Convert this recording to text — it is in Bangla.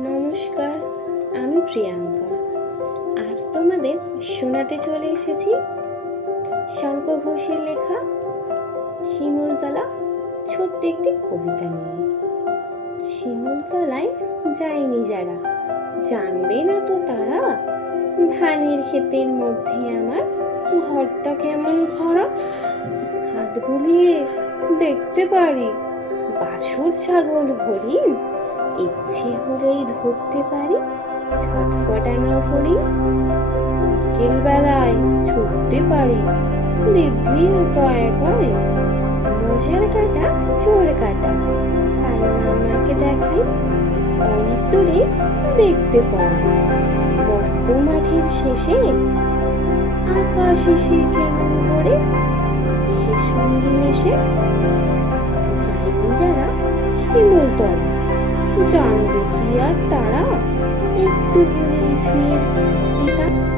নমস্কার, আমি প্রিয়াঙ্কা। আজ তোমাদের শোনাতে চলে এসেছি শঙ্খ ঘোষের লেখা শিমুলতলা ছোট্ট একটি কবিতা নিয়ে। শিমুলতলায় যায়নি যারা, জানবে না তো তারা, ধানের ক্ষেতের মধ্যে আমার ঘরটা কেমন খরা হাত বুলিয়ে দেখতে পারি, বাছুর, ছাগল, হরিণ ইচ্ছে হলেই ধরতে পারি। ছটফটানো হরিণ বিকেল বেলায় ছুটতে পারি। দিব্যি একা একাই মজার কাটা, চোর কাটা। তাই মামাকে দেখাই, অনেক দূরে দেখতে পাই। মস্ত মাঠের শেষে আকাশ এসে কেমন করে সঙ্গে মেশে যায়নি যারা শিমুল তলা জানবে কি আর তারা একটু ছুঁয়ে দিতাম